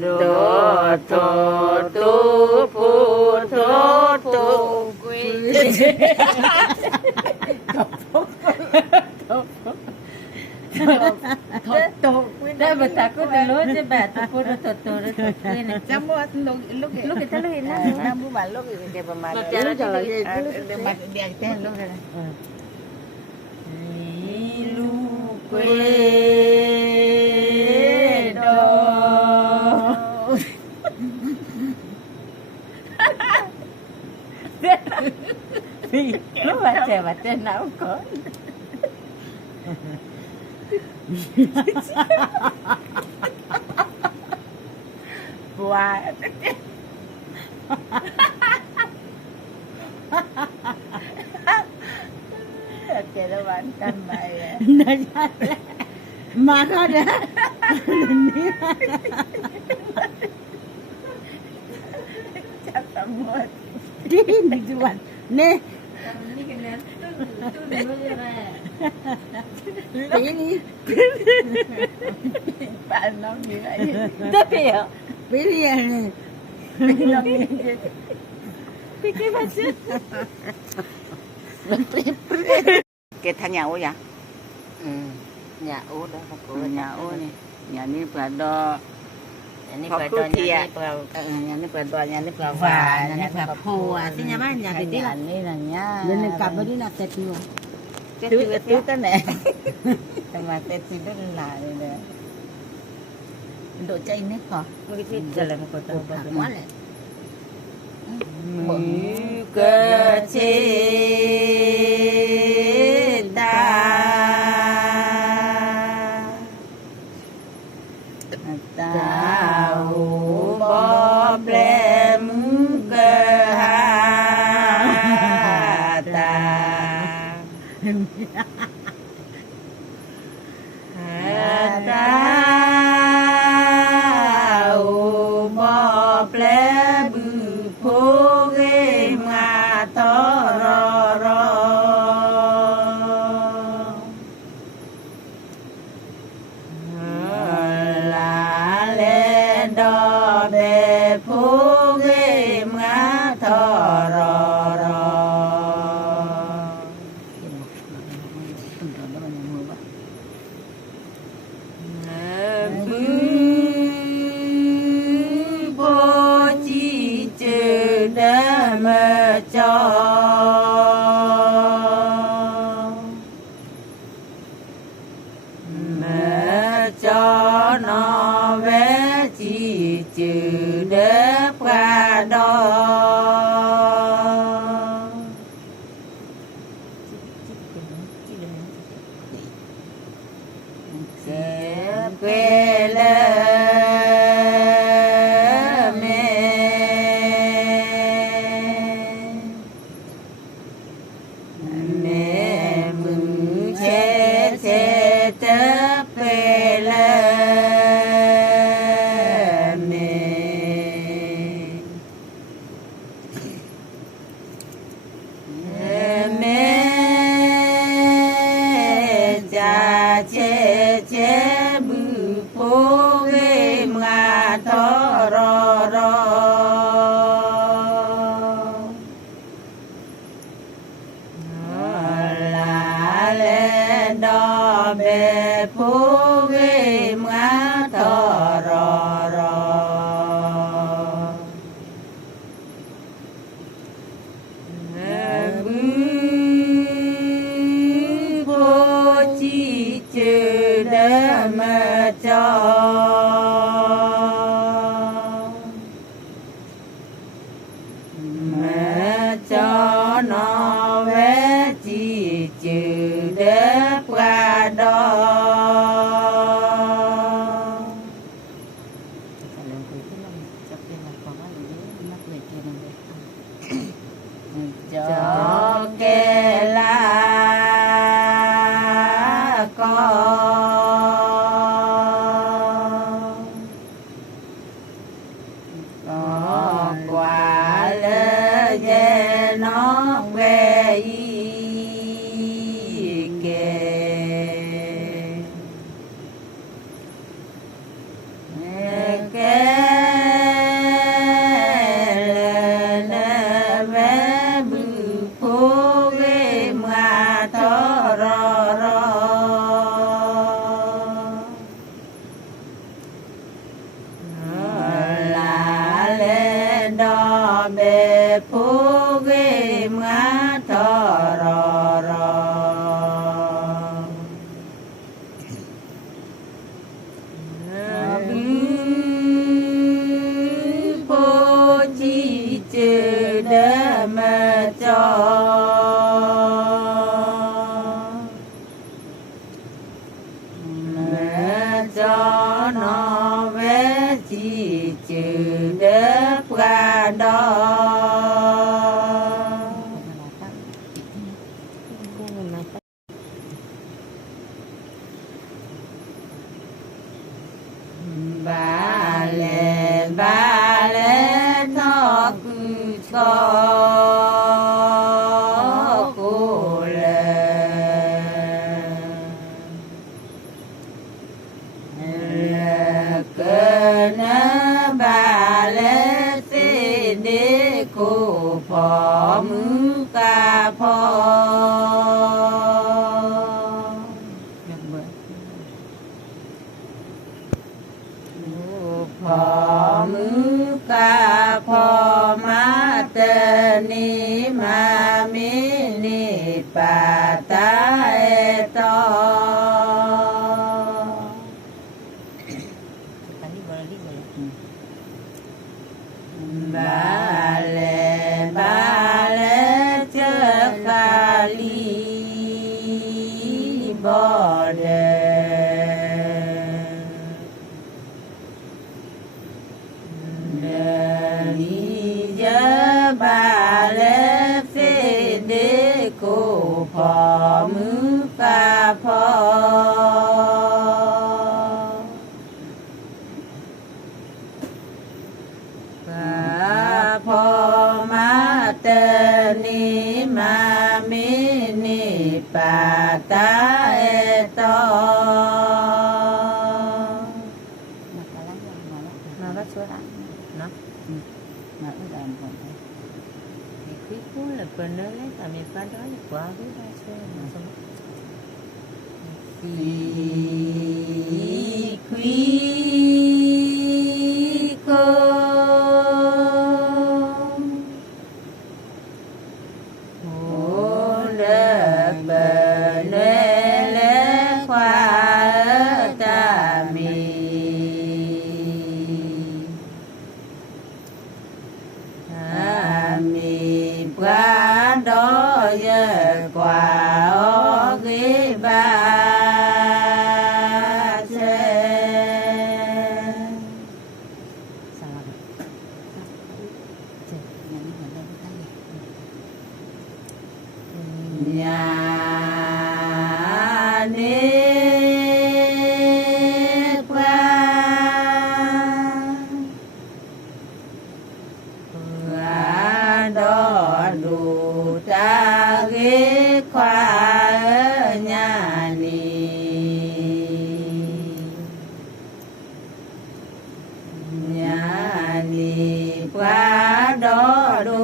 đô thô tu phu thô tu quy đây mà ta có từ lối chứ bà tu phu thô tu quy này Jam buat lúc kita lu ini Jam buat lúc dia pemada. Lu jalan Dia mat dia teh lúc dah. lu quê đô lu baca nào có Buat. Kira bantan bayar. Maka dah. Cakap muat. Ini jual. Nih. ini kena tu dulu je Ini. Panom juga. tapi ya Pilih yang ni. Panom je. fikir baca Cái thằng nhà ôi à? nhà u đó Của nhà ôi này. Nhà ni pada ini Phật pada tu thiệt. ini Nhà ni pada nhà ni pada và nhà Phật phù à xin nhà bạn nhà cái Nhà ni là nhà. Jadi kabar ni nak tet ni. Itu kan eh. Sama tet itu lah ni. Độ chay nước hả? mungkin sih jalan ke kota Mana? Cơ chế ta Tao bó ble mũ cơ ha ta Tao bó ble bư phô ghê mà thó rò rò là lên đò để phô ghê mà thó rò rò bư bố chi chữ đã mà cho mà cho nó vẽ chi chữ để qua đó sẽ quê lên mẹ mẹ mừng sẽ tớ quê lên mẹ chi chữ đất qua đó ba lệ thọ cứ cho cô lệ cơ na ba lệ se de cô phò mư ca phò phò mư ca phò ma tê ni ma mi ni pa ta e to ba lệ chơ ca li bò đề ba lệ phê đế cô phò mư ca phò ca phò ma tê ni ma mi ni pa ta e to nó rất số lắm nó nó cũng làm còn thế thì quý phú là phần nữa lấy tại vì phá đó là quá quý ba số mà xong thì quý cô ô đơ bờ nê lê khoa ta mi mi qua đó giờ qua ô ghế ba nhà ni qua đó đủ ta ghế khoa ở nhà ni qua đó đủ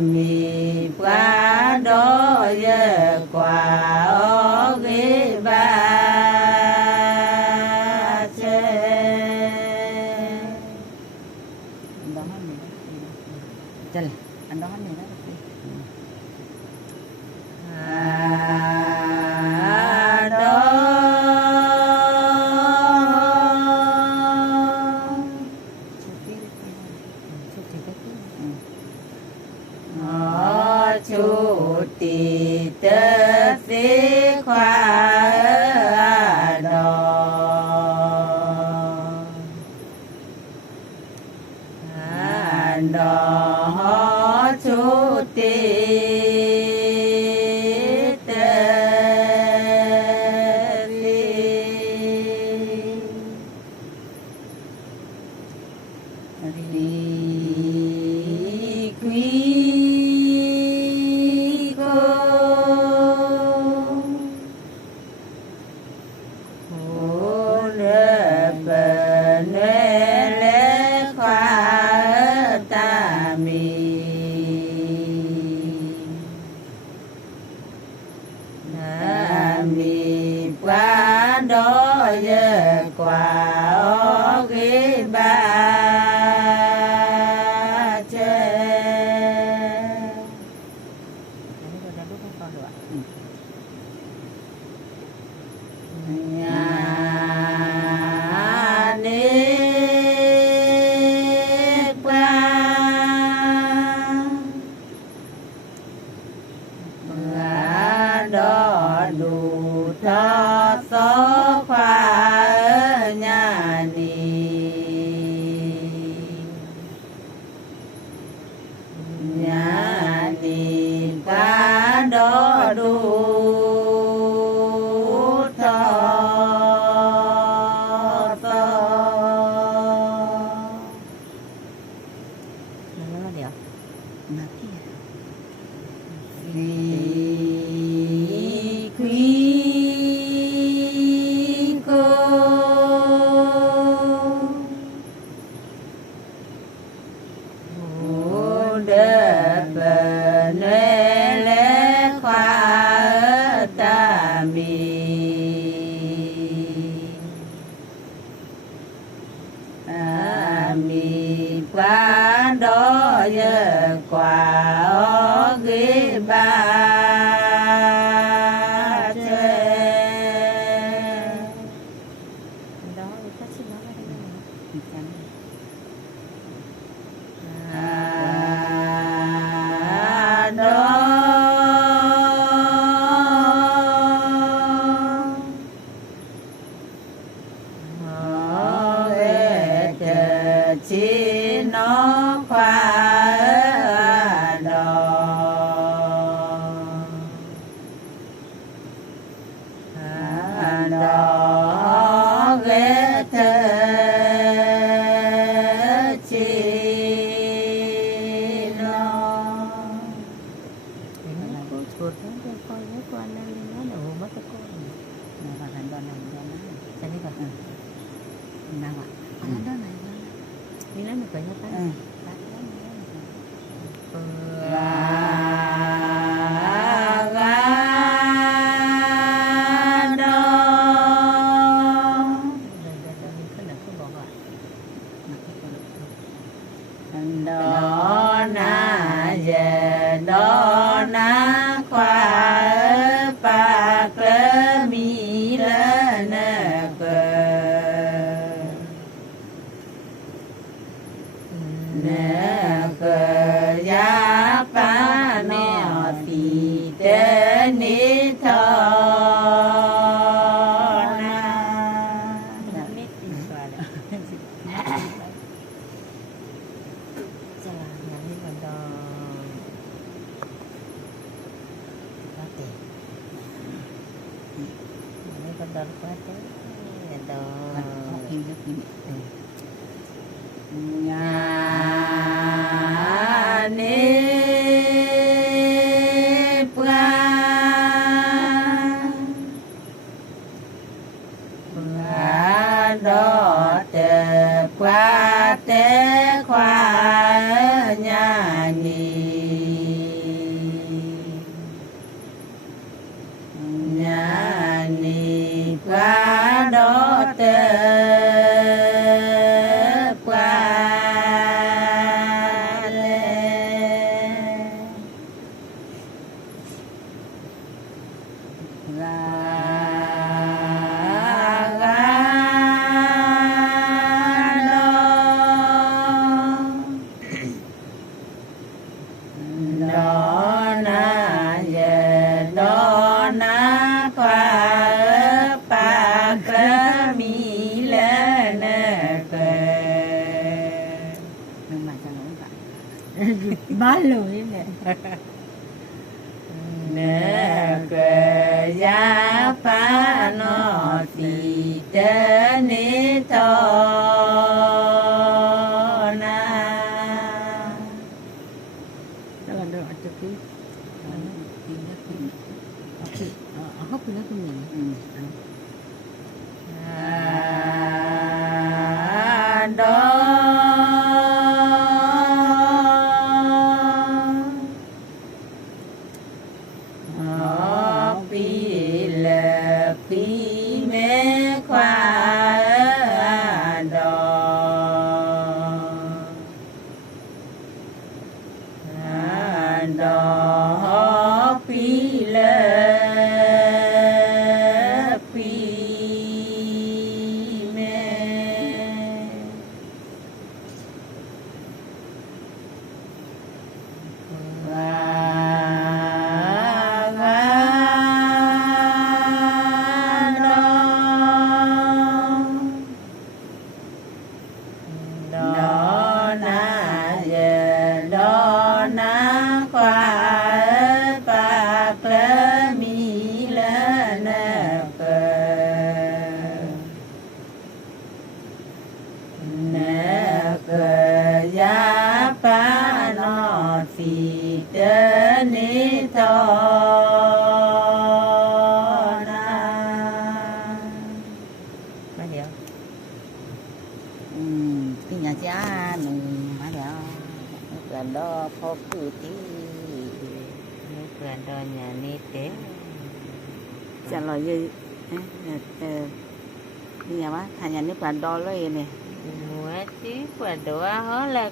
mi qua đó giờ qua ô ghế ba xe đó mình chân là anh đó mình đó chú tì tơ phí khoa đò chú tì tơ phí quý mi qua đó giờ quả ghế ba chê nhà nếp ba đó đủ cho số khoa nhà ni cá đó đủ cho số nó điều mà kia quý cô đỡ bờ nơi lẽ khoa ta mi mi quá đó giờ quả ghế ba chỉ nó khoa đò ghé thơ chỉ nó cô chuột nó cho coi nhớ qua nên nó là mất cái con mà vào thành đoàn này đoàn này cho nên là nào ạ anh đó này đi lấy một cái nhá ta đó na về đó na khoa pa cơ mi la na cơ na cơ ya pa no ti te ni tho na mi ti xoa đó chà nhà đi còn đó quá tiền nhà còn đó quá tiền đó nhà nếp ga đó tê qua té khoa nhà ni qua đó tê qua đó na về đó na khoa pa cơ mi la na cơ nhưng mà sao nói vậy bá lùi nè na cơ ya pa no ti te ni to hốc nó cũng nhìn đó pi là pi nhà cha nung mà đó là đó phô cử tí Nước là đo nhà ni tế chả lời gì nhà má thằng nhà nước là đo lấy này Mua tí quả đũa hó là